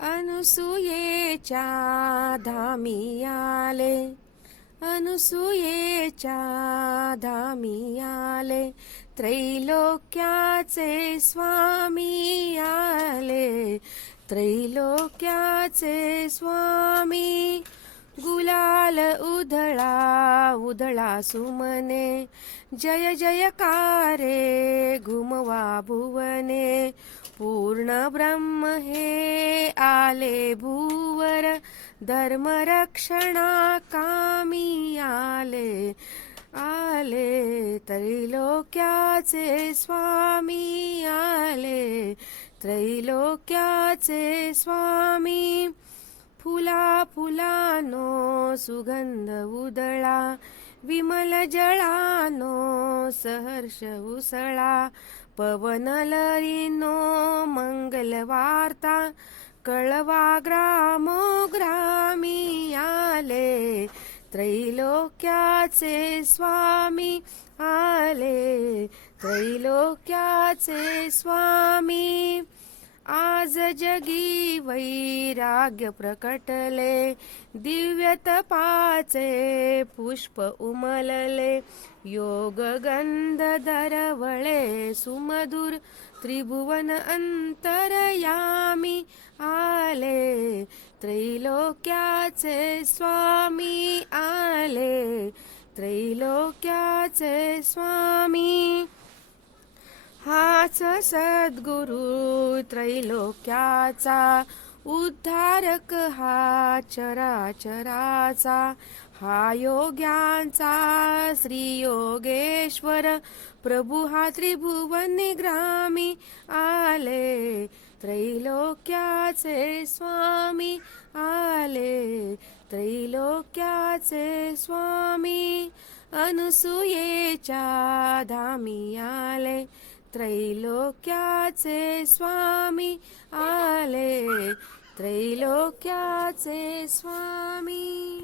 अनुसूयेच्या धामी आले, अनुसूयेच्या धामी आले, त्रैलोक्याचे स्वामी आले, त्रैलोक्याचे स्वामी. गुलाल उधळा उधळा सुमने, जय जयकारे घुमवा भुवने. पूर्ण ब्रह्म हे आले भूवर, धर्मरक्षणा कामी आले, आले त्रैलोक्याचे स्वामी आले, त्रैलोक्याचे स्वामी. फुला फुलानो सुगंध उदळा, विमल जळानो सहर्ष उसळा. पवन लहरीनो मंगल वार्ता, कळवा ग्रामोग्रामी आले, त्रैलोक्याचे स्वामी आले, त्रैलोक्याचे स्वामी. आज जगी वैराग्य प्रकटले, दिव्य तपाचे पुष्प उमलले. योग गंध दरवळे सुमधुर, त्रिभुवन अंतरयामी आले, त्रैलोक्याचे स्वामी आले, त्रैलोक्याचे स्वामी. हाच सद्गुरु त्रैलोक्याचा, उद्धारक हा चराचराचा. हा योग्यांचा श्री योगेश्वर, प्रभू हा त्रिभुवनग्रामी आले, त्रैलोक्याचे स्वामी आले, त्रैलोक्याचे स्वामी. अनुसूयेच्या धामी आले, त्रैलोक्याचे स्वामी आले, त्रैलोक्याचे स्वामी.